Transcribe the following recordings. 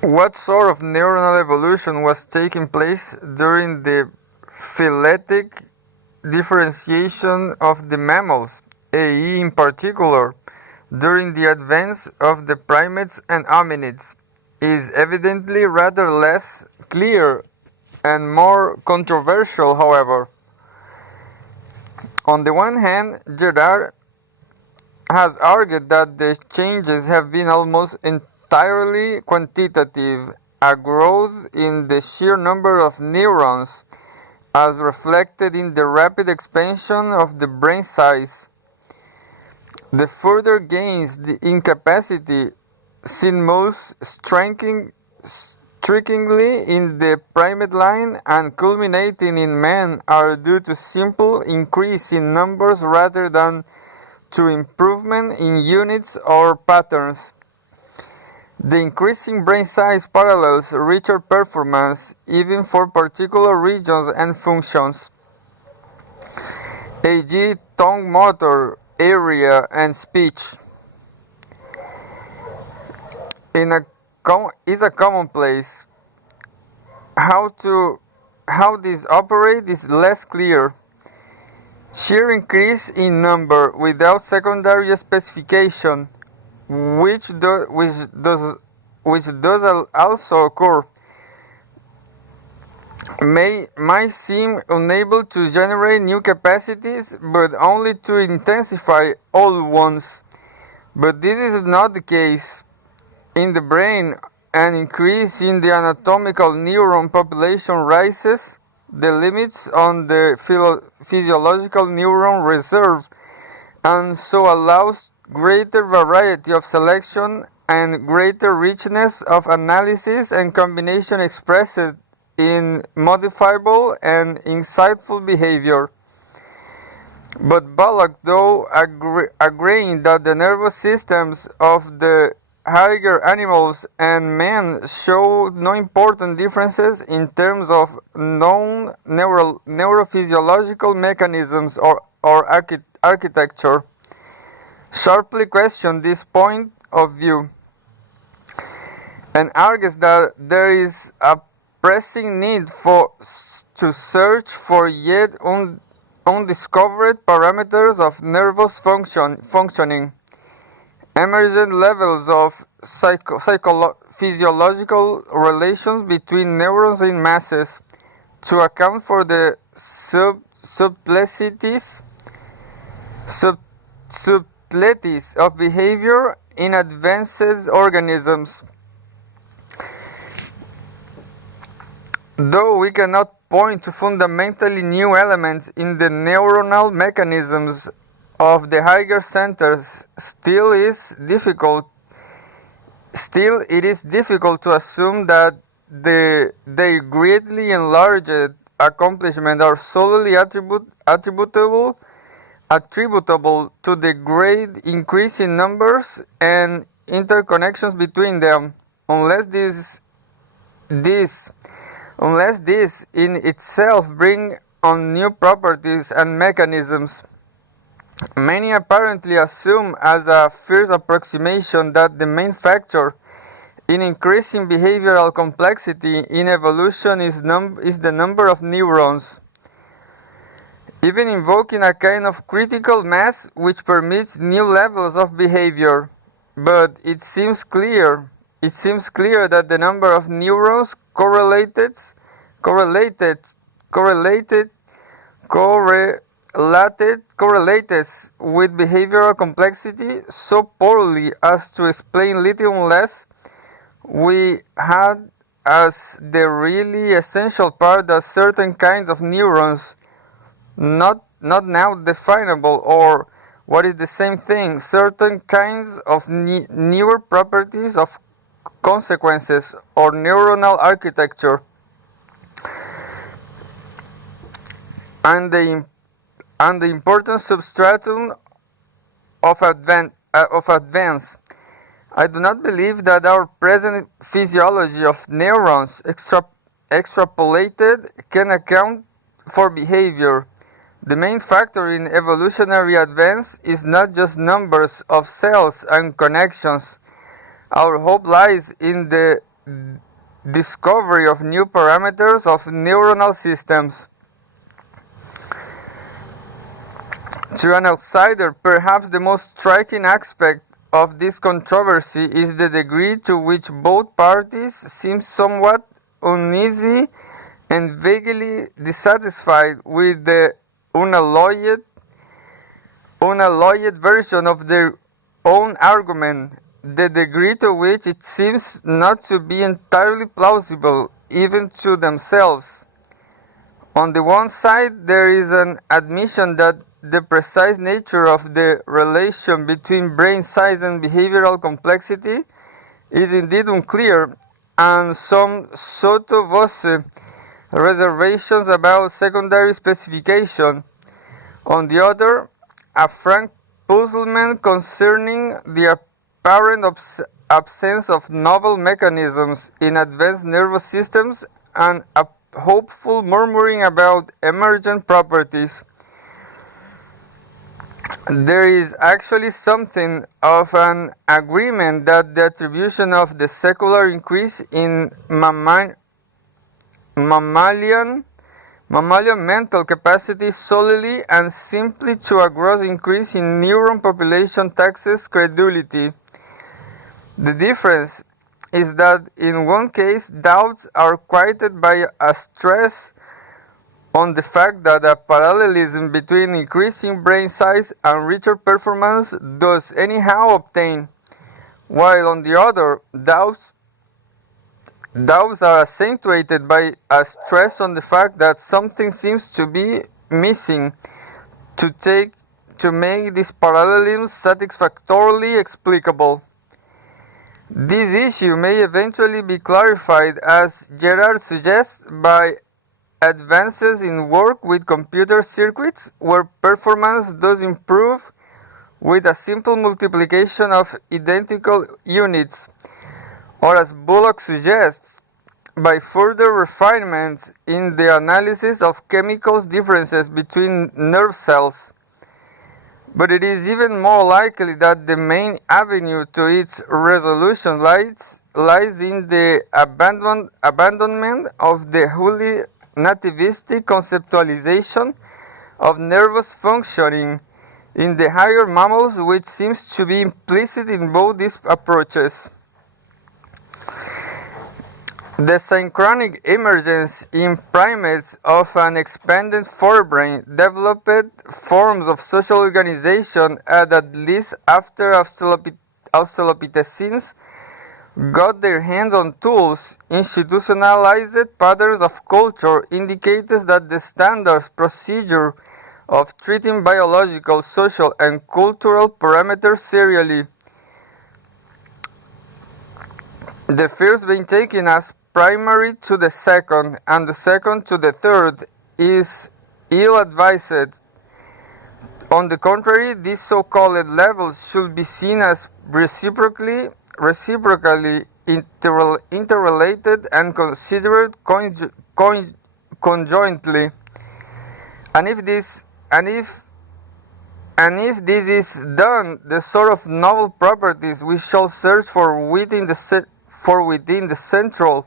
What sort of neuronal evolution was taking place during the phyletic differentiation of the mammals, i.e., in particular, during the advance of the primates and hominids, is evidently rather less clear and more controversial, however. On the one hand, Girard has argued that the changes have been almost entirely quantitative, a growth in the sheer number of neurons, as reflected in the rapid expansion of the brain size. The further gains in capacity, seen most strikingly in the primate line and culminating in man, are due to simple increase in numbers rather than to improvement in units or patterns. The increasing brain size parallels richer performance even for particular regions and functions, e.g., tongue motor area and speech. Is a commonplace. How this operates is less clear. Sheer increase in number without secondary specification, which does also occur, might seem unable to generate new capacities, but only to intensify old ones. But this is not the case. In the brain, an increase in the anatomical neuron population raises the limits on the physiological neuron reserve, and so allows greater variety of selection and greater richness of analysis and combination expressed in modifiable and insightful behavior. But Bullock, though agreeing that the nervous systems of the higher animals and man show no important differences in terms of known neurophysiological mechanisms or architecture, sharply questioned this point of view, and argues that there is a pressing need to search for yet undiscovered parameters of nervous functioning, emergent levels of physiological relations between neurons in masses, to account for the subtleties of behavior in advanced organisms. Though we cannot point to fundamentally new elements in the neuronal mechanisms of the higher centers, still it is difficult to assume that their greatly enlarged accomplishments are solely attributable to the great increase in numbers and interconnections between them, unless this in itself bring on new properties and mechanisms. Many apparently assume as a first approximation that the main factor in increasing behavioral complexity in evolution is the number of neurons, even invoking a kind of critical mass which permits new levels of behavior. But it seems clear that the number of neurons correlates with behavioral complexity so poorly as to explain little unless we had as the really essential part that certain kinds of neurons, not now definable, or what is the same thing, certain kinds of newer properties of consequences or neuronal architecture, and the important substratum of advance. I do not believe that our present physiology of neurons extrapolated can account for behavior. The main factor in evolutionary advance is not just numbers of cells and connections. Our hope lies in the discovery of new parameters of neuronal systems. To an outsider, perhaps the most striking aspect of this controversy is the degree to which both parties seem somewhat uneasy and vaguely dissatisfied with the unalloyed version of their own argument, the degree to which it seems not to be entirely plausible even to themselves. On the one side, there is an admission that the precise nature of the relation between brain size and behavioral complexity is indeed unclear, and some sotto voce reservations about secondary specification. On the other, a frank puzzlement concerning the apparent absence of novel mechanisms in advanced nervous systems and a hopeful murmuring about emergent properties. There is actually something of an agreement that the attribution of the secular increase in mammalian mental capacity solely and simply to a gross increase in neuron population taxes credulity. The difference is that in one case doubts are quieted by a stress on the fact that a parallelism between increasing brain size and richer performance does anyhow obtain, while on the other, doubts are accentuated by a stress on the fact that something seems to be missing to make this parallelism satisfactorily explicable. This issue may eventually be clarified, as Gerard suggests, by advances in work with computer circuits where performance does improve with a simple multiplication of identical units, or as Bullock suggests, by further refinements in the analysis of chemical differences between nerve cells. But it is even more likely that the main avenue to its resolution lies in the abandonment of the wholly nativistic conceptualization of nervous functioning in the higher mammals, which seems to be implicit in both these approaches. The synchronic emergence in primates of an expanded forebrain developed forms of social organization at least after Australopithecines got their hands on tools. Institutionalized patterns of culture indicates that the standard procedure of treating biological, social, and cultural parameters serially, the first being taken as primary to the second, and the second to the third, is ill-advised. On the contrary, these so-called levels should be seen as reciprocally interrelated and considered conjointly. And if this is done, the sort of novel properties we shall search for within the central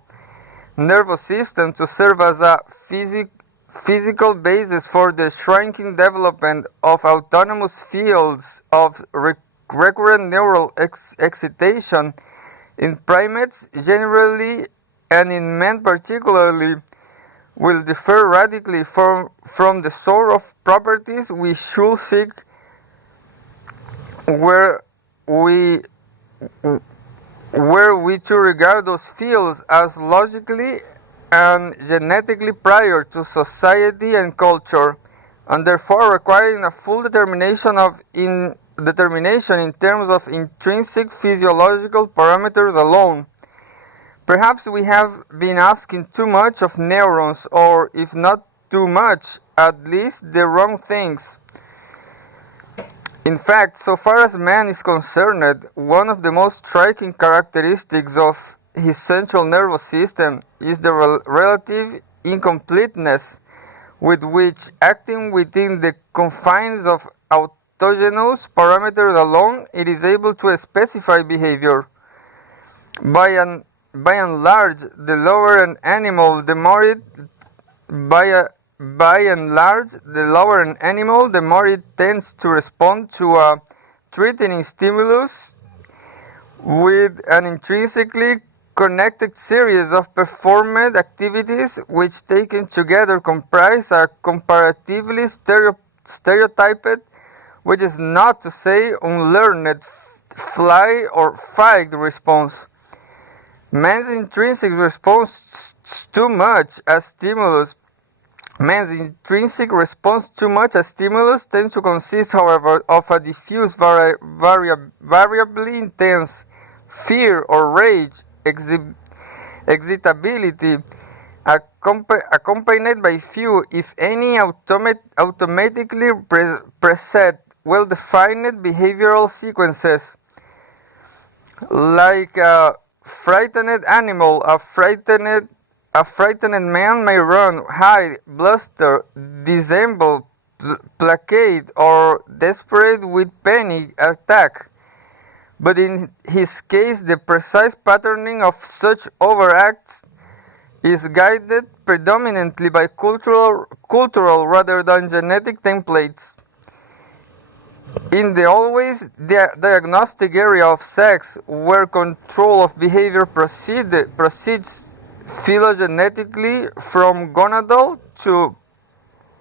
nervous system to serve as a physical basis for the shrinking development of autonomous fields of recurrent neural excitation in primates generally and in men particularly, will differ radically from the sort of properties we should seek were we to regard those fields as logically and genetically prior to society and culture, and therefore requiring a full determination in terms of intrinsic physiological parameters alone. Perhaps we have been asking too much of neurons, or if not too much, at least the wrong things. In fact, so far as man is concerned, one of the most striking characteristics of his central nervous system is the relative incompleteness with which, acting within the confines of autogenous parameters alone, it is able to specify behavior. By an by and large, the lower an animal, the more it by and large, the lower an animal, the more it tends to respond to a threatening stimulus with an intrinsically connected series of performed activities which taken together comprise a comparatively stereotyped, which is not to say unlearned, fly or fight response. Man's intrinsic response too much as stimulus tends to consist, however, of a diffuse, variably intense fear or rage, excitability, accompanied by few, if any, automatically preset, well-defined behavioral sequences. Like a frightened animal, a frightened man may run, hide, bluster, dissemble, placate, or desperate with panic attack. But in his case, the precise patterning of such overacts is guided predominantly by cultural rather than genetic templates. In the always diagnostic area of sex, where control of behavior proceeds phylogenetically from gonadal to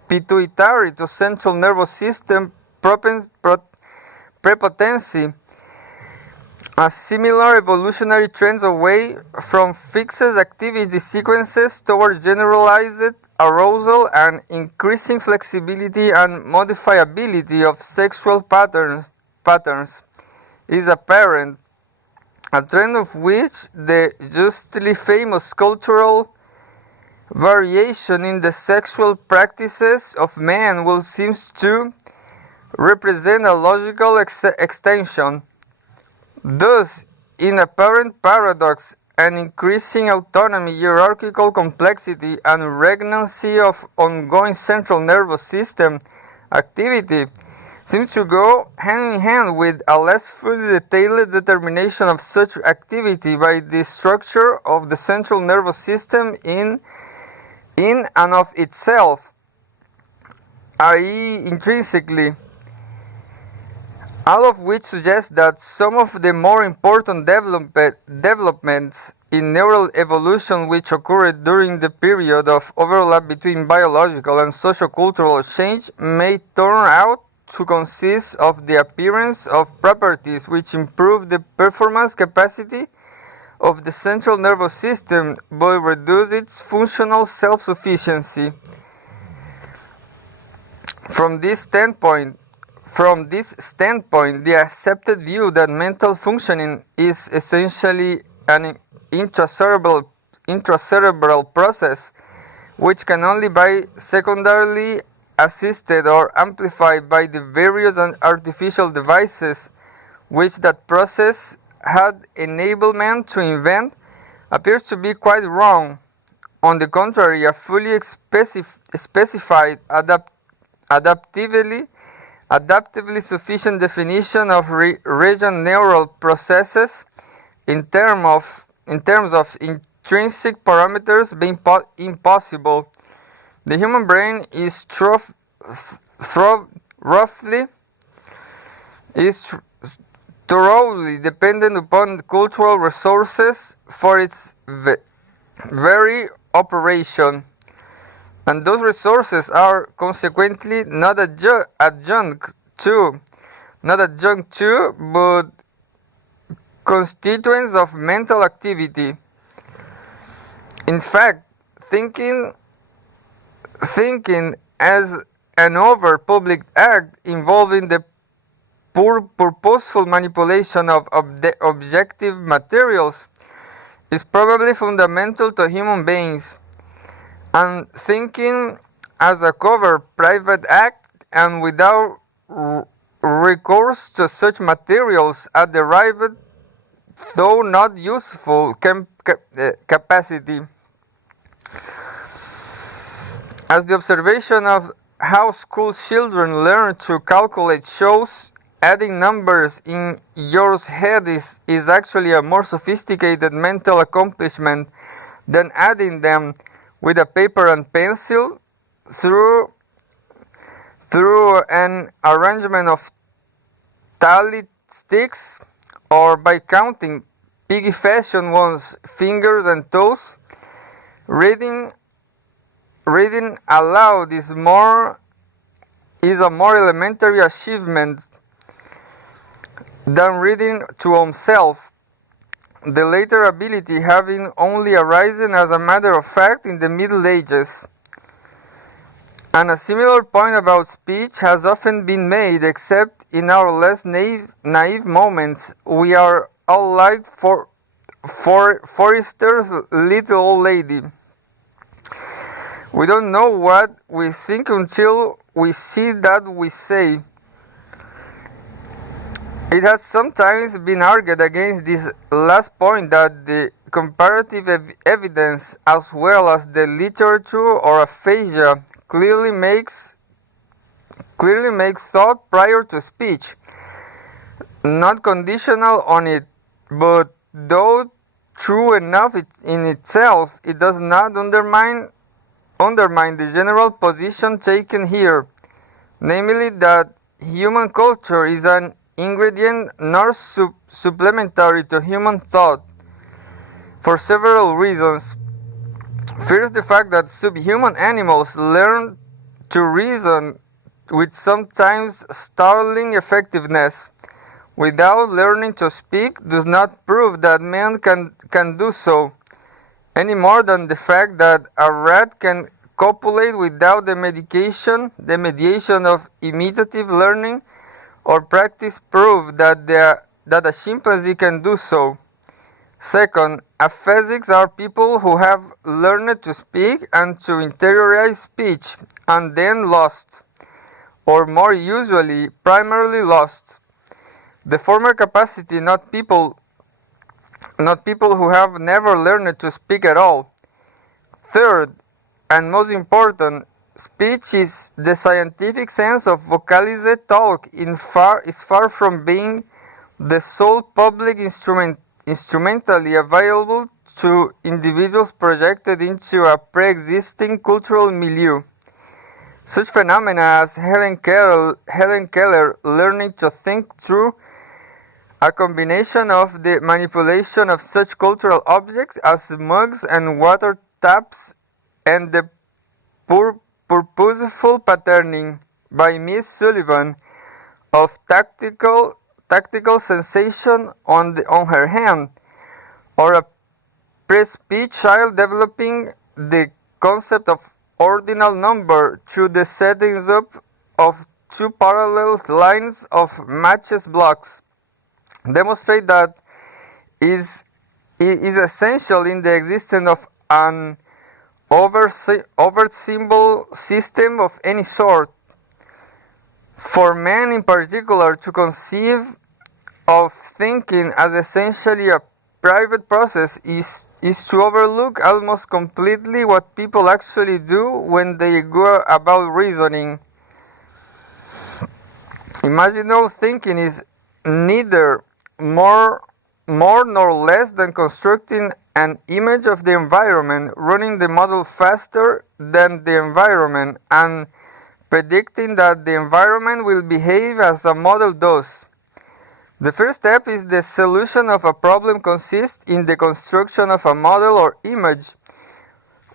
pituitary to central nervous system prepotency, a similar evolutionary trends away from fixed activity sequences toward generalized arousal and increasing flexibility and modifiability of sexual patterns is apparent, a trend of which the justly famous cultural variation in the sexual practices of man will seem to represent a logical extension. Thus, in apparent paradox, an increasing autonomy, hierarchical complexity, and regnancy of ongoing central nervous system activity seems to go hand in hand with a less fully detailed determination of such activity by the structure of the central nervous system in and of itself, i.e., intrinsically. All of which suggests that some of the more important developments in neural evolution which occurred during the period of overlap between biological and sociocultural change may turn out to consist of the appearance of properties which improve the performance capacity of the central nervous system but reduce its functional self-sufficiency. From this standpoint, the accepted view that mental functioning is essentially an intracerebral process which can only be secondarily assisted or amplified by the various and artificial devices which that process had enabled man to invent, appears to be quite wrong. On the contrary, a fully specified adaptively sufficient definition of region neural processes in terms of intrinsic parameters being impossible. The human brain is thoroughly dependent upon cultural resources for its very operation, and those resources are consequently not adjunct to, but constituents of mental activity. In fact, thinking as an overt public act involving the purposeful manipulation of objective materials is probably fundamental to human beings, and thinking as a covert private act and without recourse to such materials a derived, though not useful, capacity. As the observation of how school children learn to calculate shows, adding numbers in your head is actually a more sophisticated mental accomplishment than adding them with a paper and pencil through an arrangement of tally sticks or by counting piggy fashion one's fingers and toes. Reading aloud is a more elementary achievement than reading to oneself, the latter ability having only arisen as a matter of fact in the Middle Ages. And a similar point about speech has often been made, except in our less naive moments. We are all like Forrester's little old lady. We don't know what we think until we see that we say. It has sometimes been argued against this last point that the comparative evidence as well as the literature or aphasia clearly makes thought prior to speech, not conditional on it, but though true enough in itself, it does not undermine the general position taken here, namely that human culture is an ingredient nor supplementary to human thought, for several reasons. First, the fact that subhuman animals learn to reason with sometimes startling effectiveness without learning to speak does not prove that man can do so, any more than the fact that a rat can copulate without the mediation of imitative learning or practice prove that a chimpanzee can do so. Second, aphasics are people who have learned to speak and to interiorize speech and then lost, or more usually, primarily lost, the former capacity, not people who have never learned to speak at all. Third, and most important, speech is the scientific sense of vocalized talk is far from being the sole public instrumentally available to individuals projected into a pre-existing cultural milieu. Such phenomena as Helen Keller learning to think through a combination of the manipulation of such cultural objects as mugs and water taps and the purposeful patterning by Miss Sullivan of tactical sensation on her hand, or a pre-speech child developing the concept of ordinal number through the settings up of two parallel lines of matches blocks, demonstrate that is essential in the existence of an overt symbol system of any sort. For men in particular to conceive of thinking as essentially a private process is to overlook almost completely what people actually do when they go about reasoning. Imaginal thinking is neither more nor less than constructing an image of the environment, running the model faster than the environment, and predicting that the environment will behave as a model does. The first step is the solution of a problem consists in the construction of a model or image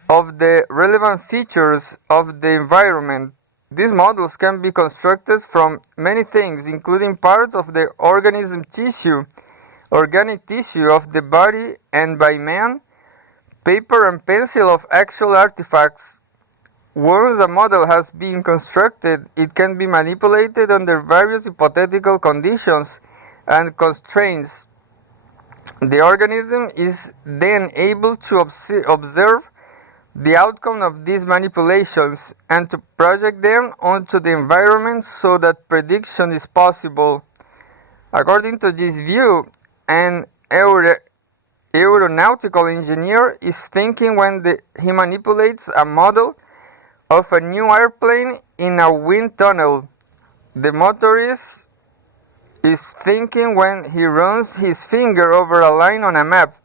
of the relevant features of the environment. These models can be constructed from many things, including parts of the organic tissue of the body, and by man, paper and pencil of actual artifacts. Once a model has been constructed, it can be manipulated under various hypothetical conditions and constraints. The organism is then able to observe the outcome of these manipulations and to project them onto the environment so that prediction is possible. According to this view, an aeronautical engineer is thinking when he manipulates a model of a new airplane in a wind tunnel. The motorist is thinking when he runs his finger over a line on a map,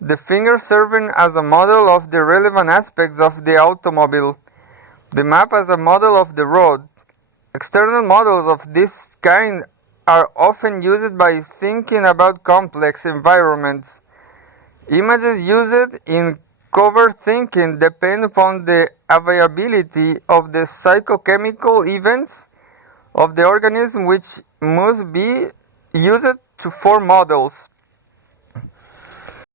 the finger serving as a model of the relevant aspects of the automobile, the map as a model of the road. External models of this kind are often used by thinking about complex environments. Images used in covert thinking depend upon the availability of the psychochemical events of the organism which must be used to form models.